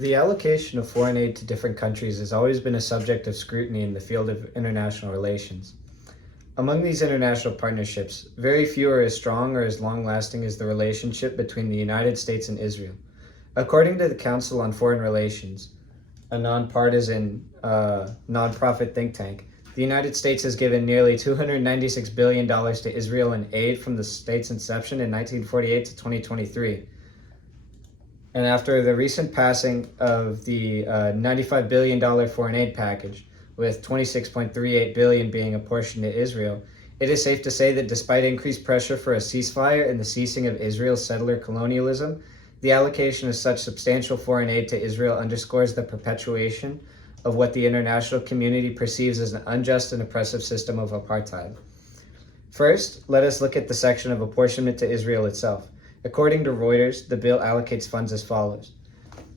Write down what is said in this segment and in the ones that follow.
The allocation of foreign aid to different countries has always been a subject of scrutiny in the field of international relations. Among these international partnerships, very few are as strong or as long-lasting as the relationship between the United States and Israel. According to the Council on Foreign Relations, a nonpartisan, nonprofit think tank, the United States has given nearly $296 billion to Israel in aid from the state's inception in 1948 to 2023. And after the recent passing of the $95 billion foreign aid package, with $26.38 billion being apportioned to Israel, it is safe to say that despite increased pressure for a ceasefire and the ceasing of Israel's settler colonialism, the allocation of such substantial foreign aid to Israel underscores the perpetuation of what the international community perceives as an unjust and oppressive system of apartheid. First, let us look at the section of apportionment to Israel itself. According to Reuters, the bill allocates funds as follows.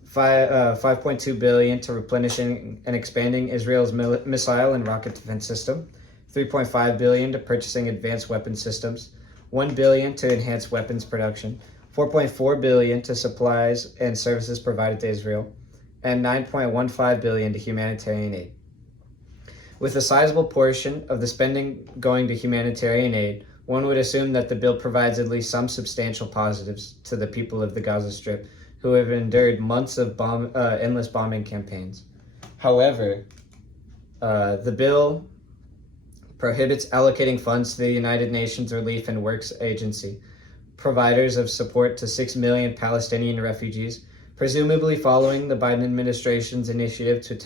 $5.2 billion to replenishing and expanding Israel's missile and rocket defense system, $3.5 billion to purchasing advanced weapon systems, $1 billion to enhance weapons production, $4.4 billion to supplies and services provided to Israel, and $9.15 billion to humanitarian aid. With a sizable portion of the spending going to humanitarian aid, one would assume that the bill provides at least some substantial positives to the people of the Gaza Strip, who have endured months of endless bombing campaigns. However, the bill prohibits allocating funds to the United Nations Relief and Works Agency, providers of support to 6 million Palestinian refugees, presumably following the Biden administration's initiative to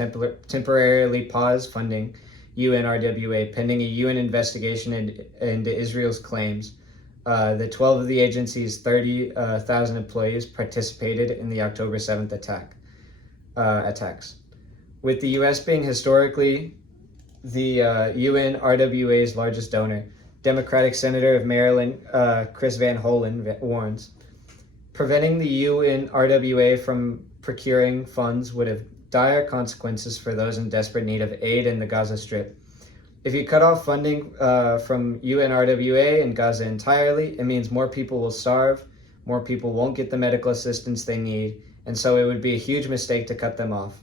temporarily pause funding UNRWA pending a UN investigation into Israel's claims that 12 of the agency's 30,000 employees participated in the October 7th attacks. With the U.S. being historically the UNRWA's largest donor, Democratic Senator of Maryland Chris Van Hollen warns, preventing the UNRWA from procuring funds would have dire consequences for those in desperate need of aid in the Gaza Strip. If you cut off funding from UNRWA and Gaza entirely, it means more people will starve, more people won't get the medical assistance they need, and so it would be a huge mistake to cut them off.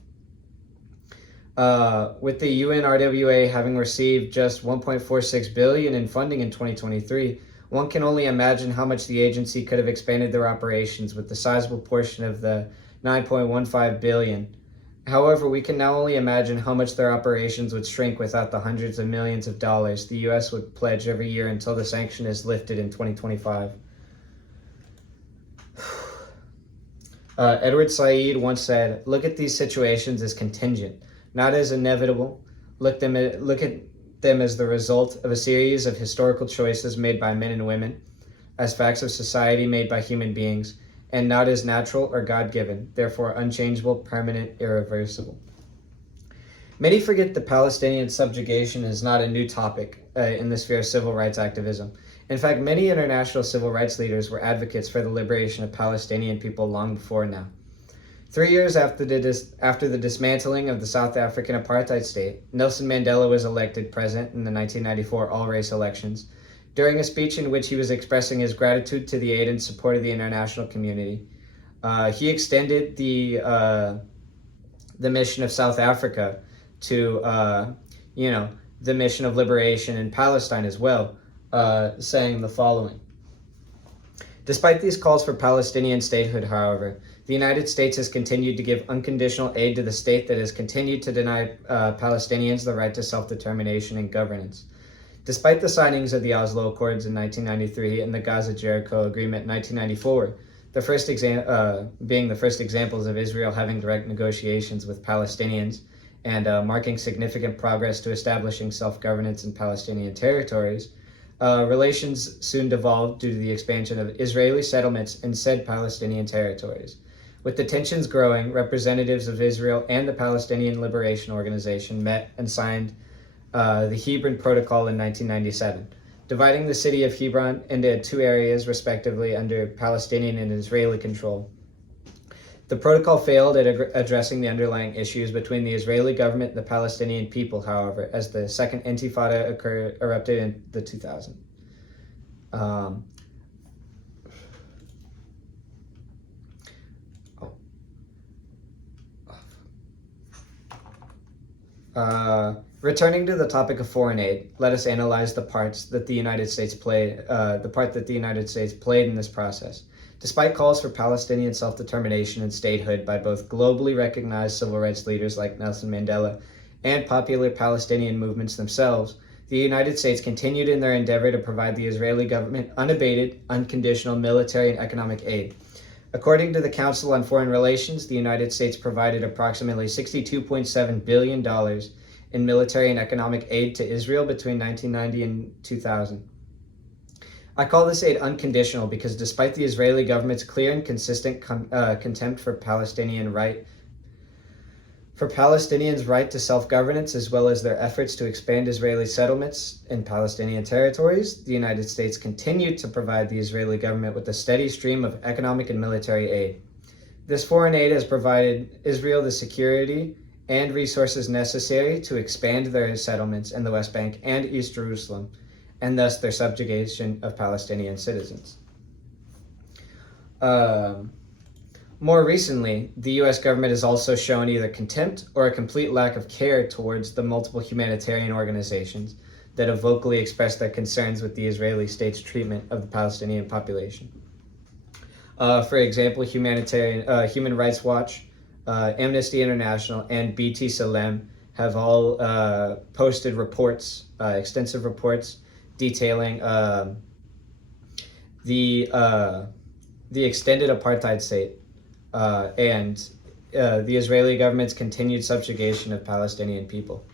With the UNRWA having received just $1.46 billion in funding in 2023, one can only imagine how much the agency could have expanded their operations with the sizable portion of the $9.15 billion. However, we can now only imagine how much their operations would shrink without the hundreds of millions of dollars the U.S. would pledge every year until the sanction is lifted in 2025. Edward Said once said, "Look at these situations as contingent, not as inevitable. Look at them as the result of a series of historical choices made by men and women, as facts of society made by human beings, and not as natural or God-given, therefore unchangeable, permanent, irreversible." Many forget that Palestinian subjugation is not a new topic in the sphere of civil rights activism. In fact, many international civil rights leaders were advocates for the liberation of Palestinian people long before now. 3 years after the dismantling of the South African apartheid state, Nelson Mandela was elected president in the 1994 all-race elections. During a speech in which he was expressing his gratitude to the aid and support of the international community, he extended the mission of South Africa to, the mission of liberation in Palestine as well, saying the following. Despite these calls for Palestinian statehood, however, the United States has continued to give unconditional aid to the state that has continued to deny Palestinians the right to self-determination and governance. Despite the signings of the Oslo Accords in 1993 and the Gaza-Jericho Agreement in 1994, being the first examples of Israel having direct negotiations with Palestinians and marking significant progress to establishing self-governance in Palestinian territories, relations soon devolved due to the expansion of Israeli settlements in said Palestinian territories. With the tensions growing, representatives of Israel and the Palestinian Liberation Organization met and signed the Hebron Protocol in 1997, dividing the city of Hebron into two areas respectively under Palestinian and Israeli control. The protocol failed at addressing the underlying issues between the Israeli government and the Palestinian people, however, as the Second Intifada erupted in the 2000s. Returning to the topic of foreign aid, let us analyze the part that the United States played in this process. Despite calls for Palestinian self-determination and statehood by both globally recognized civil rights leaders like Nelson Mandela and popular Palestinian movements themselves, the United States continued in their endeavor to provide the Israeli government unabated, unconditional military and economic aid. According to the Council on Foreign Relations, the United States provided approximately $62.7 billion in military and economic aid to Israel between 1990 and 2000. I call this aid unconditional because despite the Israeli government's clear and consistent contempt for Palestinians' right to self-governance, as well as their efforts to expand Israeli settlements in Palestinian territories, the United States continued to provide the Israeli government with a steady stream of economic and military aid. This foreign aid has provided Israel the security and resources necessary to expand their settlements in the West Bank and East Jerusalem, and thus their subjugation of Palestinian citizens. More recently, the U.S. government has also shown either contempt or a complete lack of care towards the multiple humanitarian organizations that have vocally expressed their concerns with the Israeli state's treatment of the Palestinian population. For example, Human Rights Watch, Amnesty International, and BT Salem have all posted reports, extensive reports, detailing the extended apartheid state and the Israeli government's continued subjugation of Palestinian people.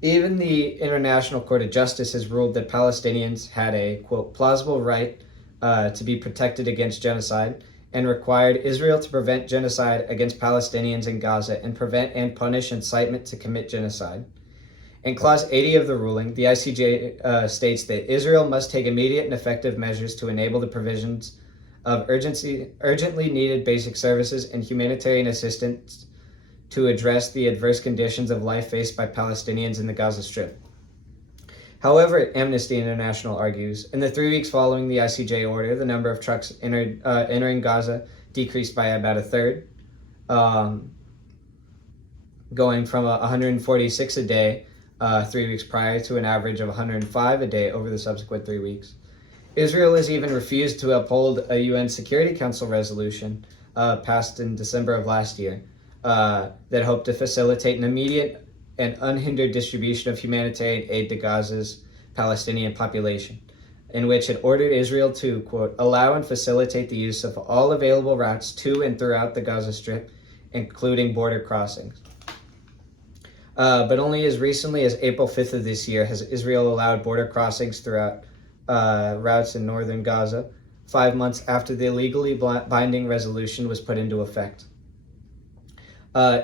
Even the International Court of Justice has ruled that Palestinians had a, quote, plausible right to be protected against genocide, and required Israel to prevent genocide against Palestinians in Gaza and prevent and punish incitement to commit genocide. In Clause 80 of the ruling, the ICJ states that Israel must take immediate and effective measures to enable the provisions of urgently needed basic services and humanitarian assistance to address the adverse conditions of life faced by Palestinians in the Gaza Strip. However, Amnesty International argues, in the 3 weeks following the ICJ order, the number of trucks entering Gaza decreased by about a third, going from 146 a day 3 weeks prior to an average of 105 a day over the subsequent 3 weeks. Israel has even refused to uphold a UN Security Council resolution passed in December of last year that hoped to facilitate an immediate and unhindered distribution of humanitarian aid to Gaza's Palestinian population, in which it ordered Israel to, quote, allow and facilitate the use of all available routes to and throughout the Gaza Strip, including border crossings. But only as recently as April 5th of this year has Israel allowed border crossings throughout routes in northern Gaza, 5 months after the legally binding resolution was put into effect.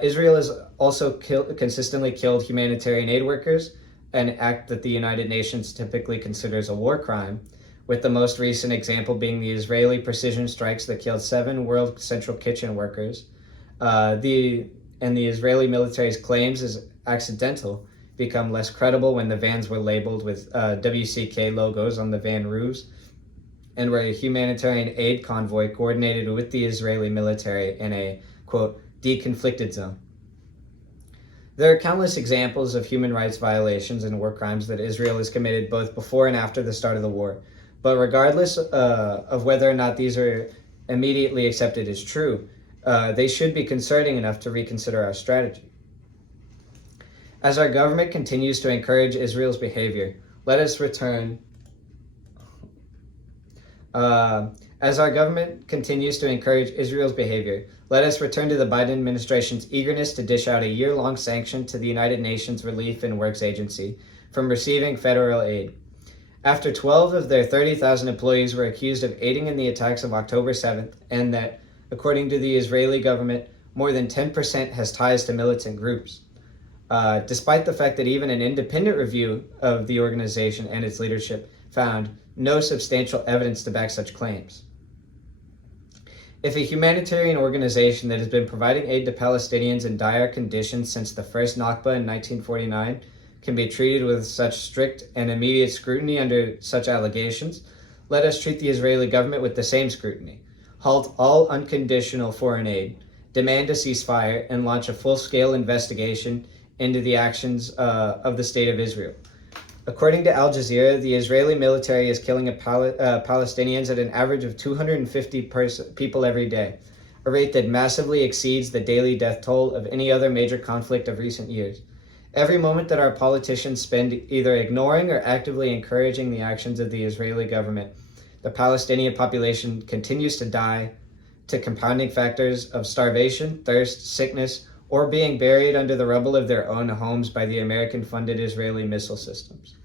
Israel has also consistently killed humanitarian aid workers, an act that the United Nations typically considers a war crime, with the most recent example being the Israeli precision strikes that killed 7 World Central Kitchen workers. The Israeli military's claims as accidental become less credible when the vans were labeled with WCK logos on the van roofs, and were a humanitarian aid convoy coordinated with the Israeli military in a, quote, deconflicted zone. There are countless examples of human rights violations and war crimes that Israel has committed both before and after the start of the war. But regardless of whether or not these are immediately accepted as true, they should be concerning enough to reconsider our strategy. As our government continues to encourage Israel's behavior, let us return to the Biden administration's eagerness to dish out a year-long sanction to the United Nations Relief and Works Agency from receiving federal aid. After 12 of their 30,000 employees were accused of aiding in the attacks of October 7th, and that, according to the Israeli government, more than 10% has ties to militant groups. Despite the fact that even an independent review of the organization and its leadership found no substantial evidence to back such claims. If a humanitarian organization that has been providing aid to Palestinians in dire conditions since the first Nakba in 1949 can be treated with such strict and immediate scrutiny under such allegations, let us treat the Israeli government with the same scrutiny. Halt all unconditional foreign aid. demand a ceasefire, and launch a full-scale investigation into the actions of the State of Israel. According to Al Jazeera, the Israeli military is killing Palestinians at an average of 250 people every day, a rate that massively exceeds the daily death toll of any other major conflict of recent years. Every moment that our politicians spend either ignoring or actively encouraging the actions of the Israeli government, the Palestinian population continues to die to compounding factors of starvation, thirst, sickness, or being buried under the rubble of their own homes by the American-funded Israeli missile systems.